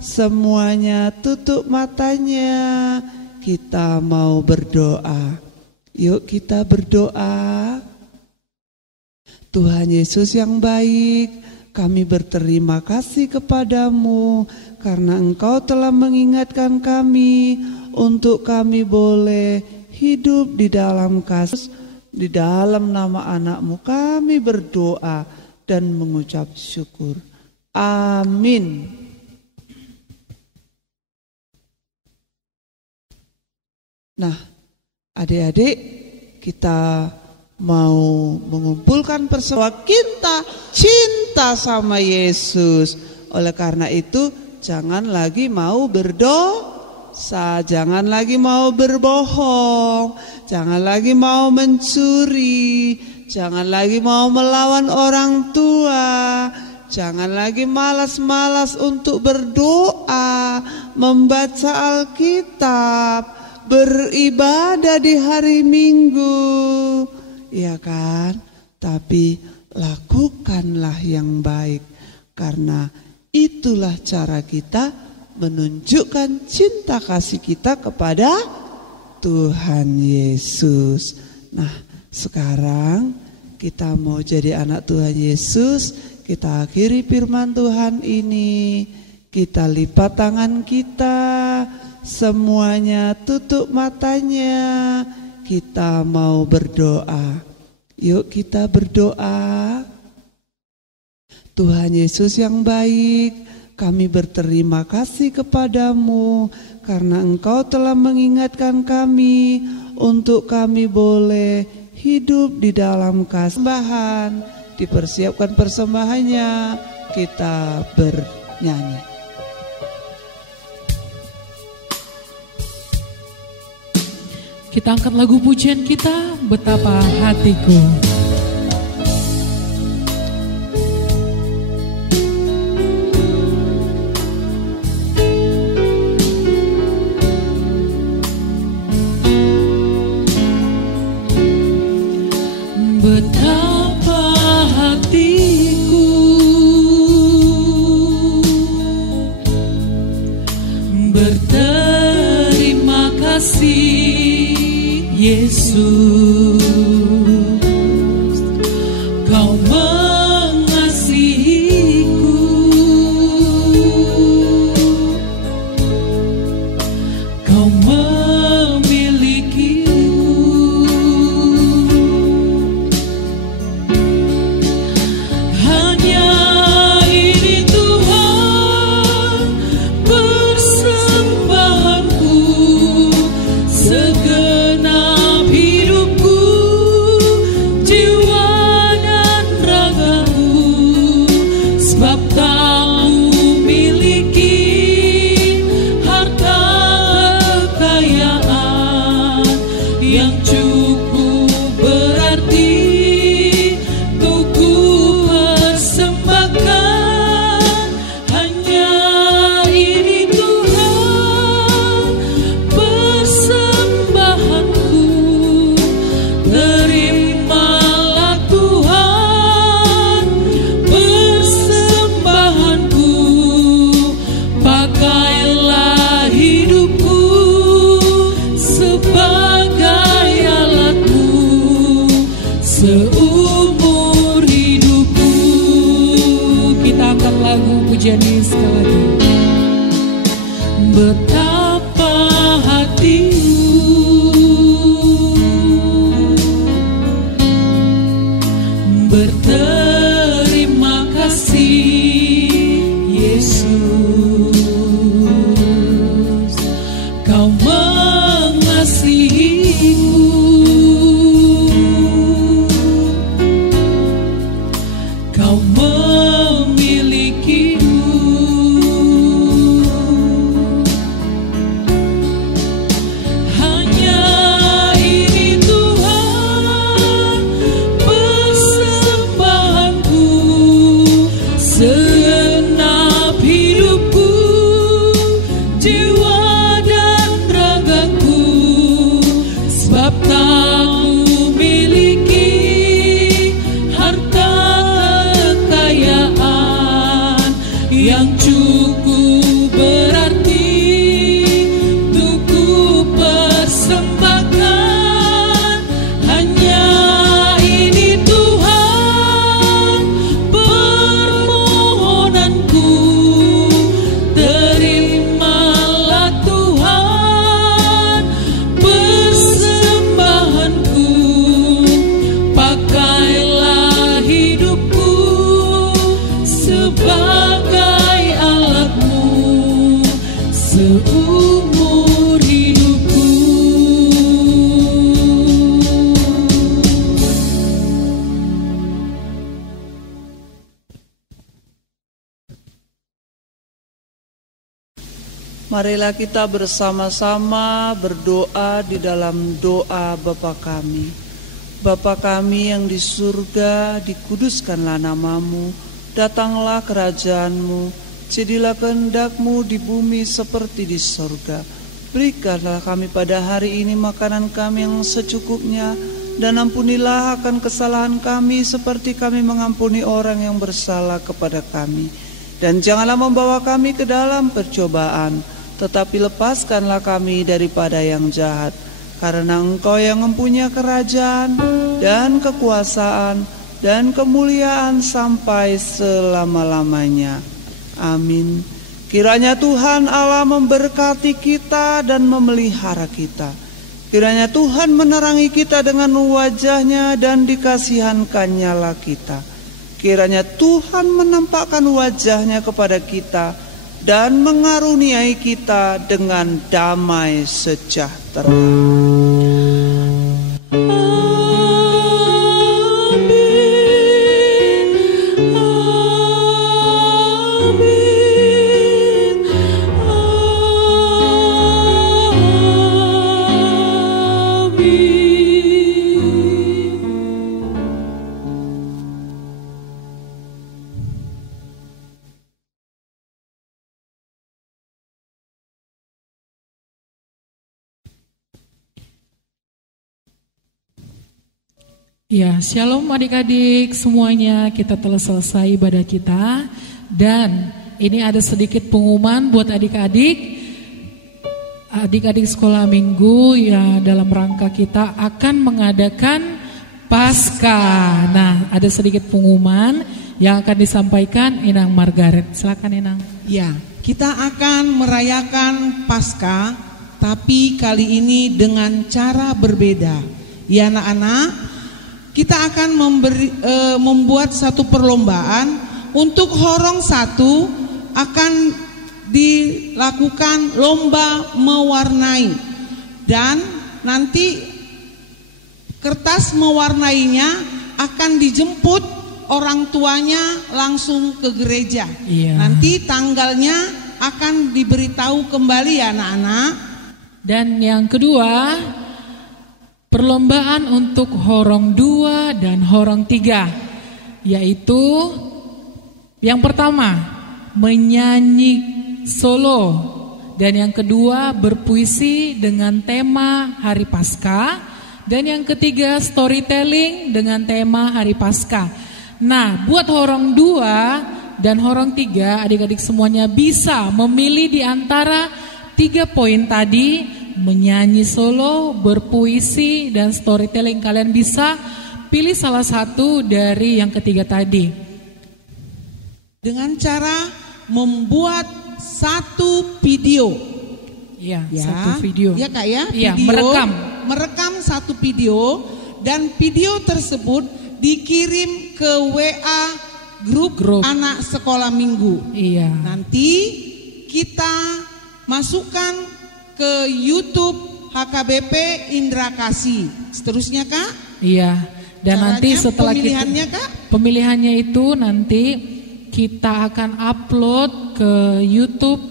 semuanya tutup matanya. Kita mau berdoa. Yuk kita berdoa. Tuhan Yesus yang baik, kami berterima kasih kepadamu karena Engkau telah mengingatkan kami untuk kami boleh hidup di dalam kasih. Di dalam nama anak-Mu kami berdoa dan mengucap syukur. Amin. Nah, adik-adik, kita mau mengumpulkan persaudaraan. Kita cinta sama Yesus. Oleh karena itu, jangan lagi mau berdosa, jangan lagi mau berbohong, jangan lagi mau mencuri, jangan lagi mau melawan orang tua, jangan lagi malas-malas untuk berdoa, membaca Alkitab, beribadah di hari Minggu, ya kan? Tapi lakukanlah yang baik, karena itulah cara kita menunjukkan cinta kasih kita kepada Tuhan Yesus. Nah, sekarang kita mau jadi anak Tuhan Yesus. Kita akhiri firman Tuhan ini. Kita lipat tangan kita, semuanya tutup matanya. Kita mau berdoa. Yuk kita berdoa. Tuhan Yesus yang baik, kami berterima kasih kepadamu karena Engkau telah mengingatkan kami untuk kami boleh hidup di dalam kasih. Persembahan, dipersiapkan persembahannya, kita bernyanyi. Kita angkat lagu pujian kita, Betapa Hatiku. Betapa hatiku berterima kasih Yesus, Kau mengasihiku, Kau memilikiku. Hanya ini Tuhan persembahanku, segenap hidupku, jiwa dan ragaku, sebab tak memiliki harta kekayaan yang cukup kita akan lagu pujian ini sekali lagi. Betapa hatimu berterima kasih Yesus, Kau mengasihiku, Kau memilikiku. Hanya ini Tuhan persembahanku, segenap hidupku, jiwa dan ragaku, sebab tak memiliki harta kekayaan yang cukup berarti untuk ku persembahkan. Hanya ini Tuhan permohonanku, terimalah Tuhan persembahanku, pakailah hidupku sebagai alatmu seumur hidupku. Marilah kita bersama-sama berdoa di dalam doa Bapa kami. Bapa kami yang di surga, dikuduskanlah namamu, datanglah kerajaanmu, jadilah kehendak-Mu di bumi seperti di surga. Berikanlah kami pada hari ini makanan kami yang secukupnya, dan ampunilah akan kesalahan kami seperti kami mengampuni orang yang bersalah kepada kami. Dan janganlah membawa kami ke dalam percobaan, tetapi lepaskanlah kami daripada yang jahat. Karena Engkau yang mempunyai kerajaan dan kekuasaan dan kemuliaan sampai selama-lamanya. Amin. Kiranya Tuhan Allah memberkati kita dan memelihara kita. Kiranya Tuhan menerangi kita dengan wajah-Nya dan dikasihankan-Nya kita. Kiranya Tuhan menampakkan wajah-Nya kepada kita dan mengaruniai kita dengan damai sejahtera. Ya, shalom adik-adik semuanya, kita telah selesai ibadah kita. Dan ini ada sedikit pengumuman buat adik-adik sekolah minggu ya, dalam rangka kita akan mengadakan Paskah. Nah, ada sedikit pengumuman yang akan disampaikan Inang Margaret. Silakan Inang. Ya, kita akan merayakan Paskah, tapi kali ini dengan cara berbeda. Ya anak-anak, kita akan membuat satu perlombaan. Untuk horong 1 akan dilakukan lomba mewarnai. Dan nanti kertas mewarnainya akan dijemput orang tuanya langsung ke gereja. Iya. Nanti tanggalnya akan diberitahu kembali ya anak-anak. Dan yang kedua, perlombaan untuk horong 2 dan horong 3, yaitu yang pertama menyanyi solo, dan yang kedua berpuisi dengan tema Hari Paskah, dan yang ketiga storytelling dengan tema Hari Paskah. Nah, buat horong 2 dan horong 3, adik-adik semuanya bisa memilih di antara 3 poin tadi. Menyanyi solo, berpuisi, dan storytelling. Kalian bisa pilih salah satu dari yang ketiga tadi. dengan cara membuat satu video. Iya, Ya, satu video. Ya Kak ya, Iya, video, merekam. satu video, dan video tersebut dikirim ke WA grup anak sekolah minggu. Iya. Nanti kita masukkan ke YouTube HKBP Indra Kasih. Seterusnya Kak? Iya. Dan Caranya, nanti setelah pemilihannya, Kak? pemilihannya itu nanti kita akan upload ke YouTube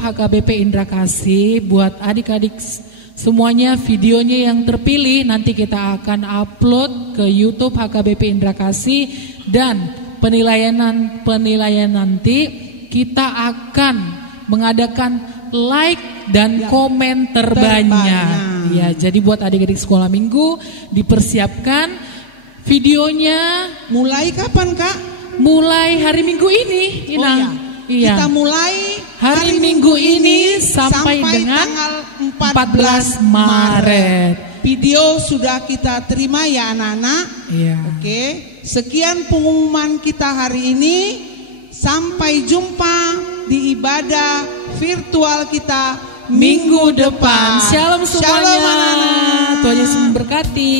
HKBP Indra Kasih buat adik-adik semuanya. Videonya yang terpilih nanti kita akan upload ke YouTube HKBP Indra Kasih, dan penilaian nanti kita akan mengadakan like dan komen terbanyak. Ya, jadi buat adik-adik sekolah minggu dipersiapkan videonya. Mulai kapan Kak? Mulai hari Minggu ini, Inang. Iya. Kita mulai hari Minggu ini sampai dengan tanggal 14 Maret. Video sudah kita terima ya anak-anak. Iya. Oke, sekian pengumuman kita hari ini. Sampai jumpa di ibadah virtual kita minggu depan. Shalom semuanya. Shalom anak-anak. Tuhan Yesus memberkati.